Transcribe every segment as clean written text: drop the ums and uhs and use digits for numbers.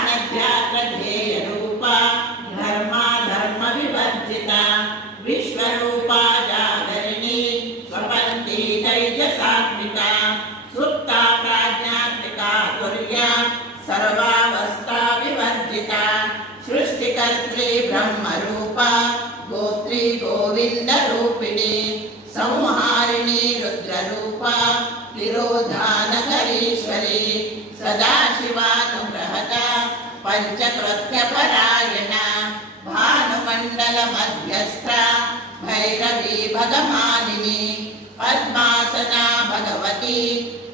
ध्यानध्यात्रध्येयरूपा धर्माधर्मविवर्जिता विश्वरूपा जागरिणी स्वपन्ती तैजसात्मिका सुप्ता प्राज्ञात्मिका तुर्या सर्वावस्था विवर्जिता सृष्टिकर्त्री ब्रह्मरूपा गोत्री गोविन्दरूपिणी संहारिणी रुद्ररूपा तिरोधानकरीश्वरी सदाशिवानुग्रहता पंचकृत्यपरायणा भानुमण्डलमध्यस्था भैरवी भगमालिनी पद्मासना भगवती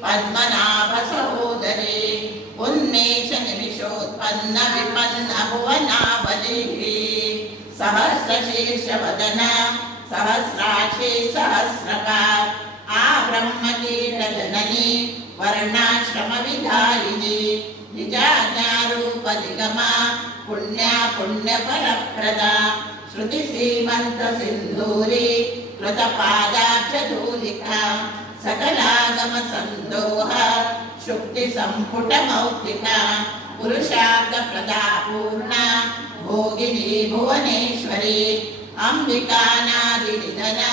पद्मनाभसहोदरी उन्मेषनिमिषोत्पन्न विपन्न भुवनावलिः सहस्रशीर्षवदना सहस्राक्षी सहस्रपात् आब्रह्मकीटजननी वर्णाश्रमविधायिनी निजाज्ञारूपनिगमा पुण्या पुण्यफलप्रदा श्रुतिसीमन्तसिन्धूरी कृतपादाब्जधूलिका सकलागमसन्दोह शुक्तिसम्पुटमौक्तिका पुरुषार्थप्रदा पूर्णा भोगिनी भुवनेश्वरी अंबिकानादिनिधना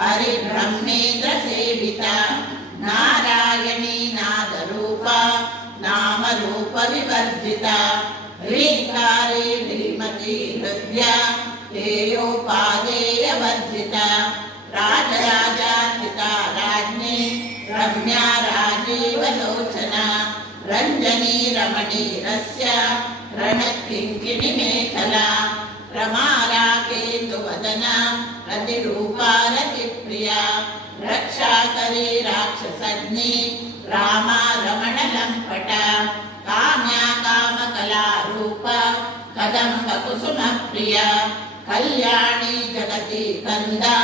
हरिब्रह्मेन्द्रसेविता नारायणी नादरूपा नामरूपविवर्जिता ह्रीङ्कारी ह्रीमती हृद्या हेयोपादेयवर्जिता राजराजार्चिता राज्ञी रम्या राजीवलोचना रञ्जनी रमणीरस्य रणकिङ्किणीमेखला रमाराकेन्दुवदना रतिरूपा रतिप्रिया रक्षाकरी राक्षसग्नि रामा रमणलम्पटा काम्या कामकलारूपा कदम्बकुसुमप्रिया कल्याणी जगती कन्दा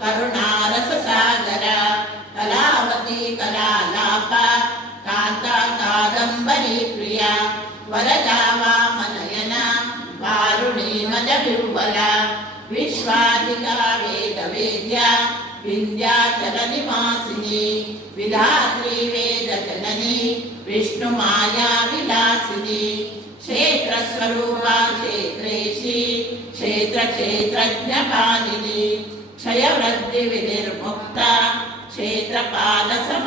करुणारससागरा कलावती कलालापा कान्ता कादम्बरी प्रिया वरदा वामनयना वारुणी मदविह्वला विश्वाधिका वेदवेद्या विन्ध्याचलनिवासिनी विधात्री वेदजननी विष्णुमाया विलासिनी क्षेत्रस्वरूपा क्षेत्रेशी क्षेत्रक्षेत्रज्ञपालिनी क्षयवृद्धिविनिर्मुक्ता क्षेत्रपालसम